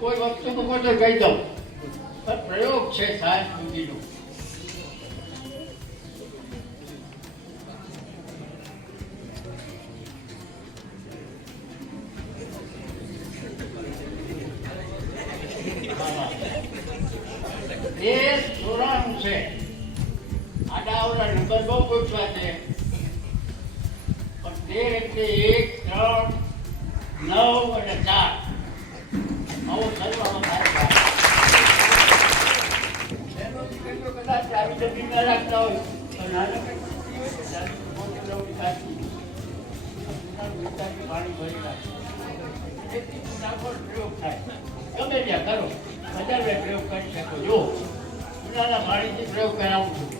કોઈ વસ્તુ મૂકો કોઈ કહી દઉં. પ્રયોગ છે સાયન્સ બુદ્ધિનો એ ચોરાણું છે. આડા અવડા નંબર બહુ પૂછવા છે. પણ તેર એટલે એક, ત્રણ, નવ અને ચાર. ગમે ત્યાં કરો હજાર પ્રયોગ કરી શકો જો ઉનાળા પાણીથી પ્રયોગ કરાવું છું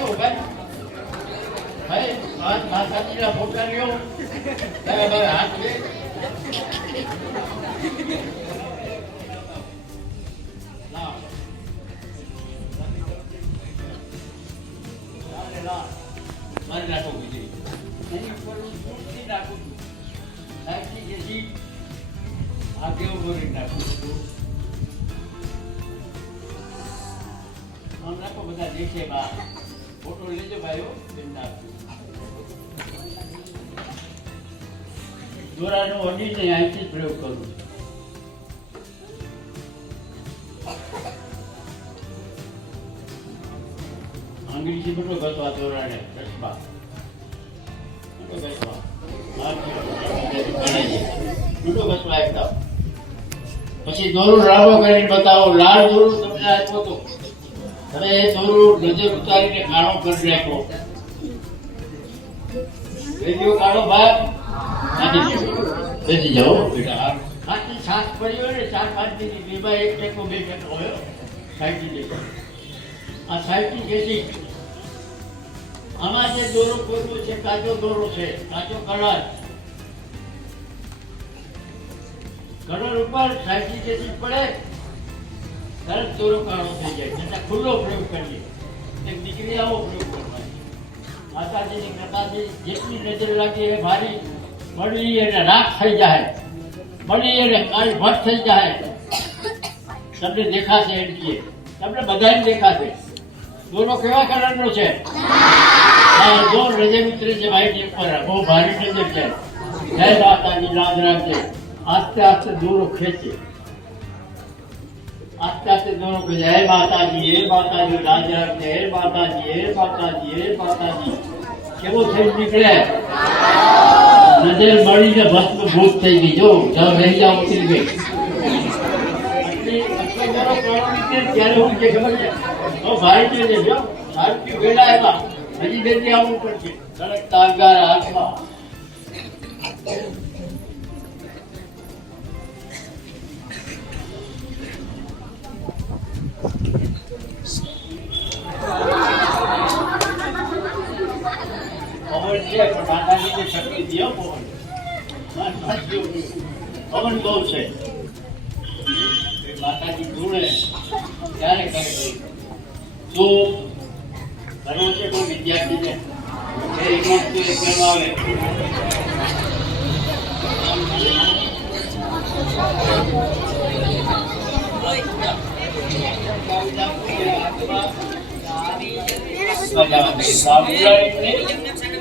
ઊભા છો. ભાઈ મા- માતાજીના ફોટા લ્યો બરાબર હાથ લે. મારી બીજી. ફૂટથી નાખું છું. રાખો બધા દેખે બા ફોટો લેજો ભાઈઓ તેમના દોરાનો અડીને અહીંથી પ્રયોગ કરું છું. આંગળીથી બધો ગતો આ દોરાને ચશ્મા ગસવા. મોટો ગસવા એકદમ. પછી દોરું રાવો કરીને બતાવો. લાલ દોરું તમને આપ્યો તો. હવે દોરું નજર ઉતારીને કાળો કરી નાખો વેદીઓ કાળો ભાગ બેસી જાઓ બેટા. આટલી સાસ પડી હોય ને ચાર પાંચ દિન બેમાં એક ટેકો બે ટેકો હોય સાઈટી ટેકો આ સાઈટી કેસી. આમાં જે દોરો ખોલવો છે કાચો દોરો છે કાચો કલર. કલર ઉપર સાઈટી કેસી પડે. તરત દોરો કાળો થઈ જાય છતાં ખુલ્લો પ્રયોગ કરીએ. એક દીકરી આવો પ્રયોગ કરવાનો માતાજીની કથાથી જેટલી નજર લાગે એ ભારી બળી અને રાખ થઈ જાય બળી અને કાળી ભટ થઈ જાય તમને દેખાશે એમ કહીએ તમને બધાને દેખાશે. દોરો કેવા કલરનો છે? હા જો હૃદય મિત્ર છે ભાઈ ઉપર બહુ ભારી નજર છે. જય માતાજી યાદ રાખજે આસ્તે આસ્તે દોરો ખેંચે. આસ્તે દોરો ખેંચે હે માતાજી હે માતાજી, રાજા હે માતાજી હે માતાજી હે માતાજી. કેવો થઈ નીકળે? નજર મળીને ભસ્મ ભૂત થઈ ગઈ, જો જાઓ રહી જાઓ, ઉતરી ગઈ. ત્યારે હું કે ખબર છે? ભાઈ લેજો સારથી વેલા આવ્યા. હજી બે આવવું પડશે. સળગતા અંગારા હાથમાં. છે પણ માતાજીને શક્તિ દે પવન. પવન બહુ છે માતાજી ધૂળે ત્યારે કરે તો કરવો છે કોઈ વિદ્યાર્થીને એ એકમાં તો એકમાં આવે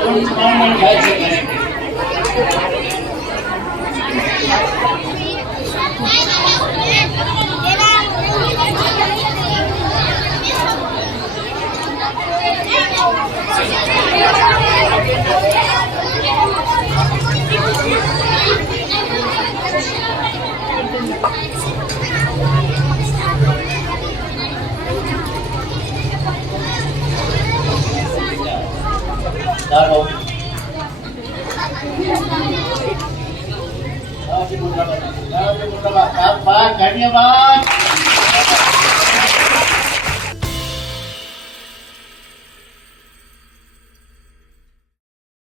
Thank you. ધન્યવાદ.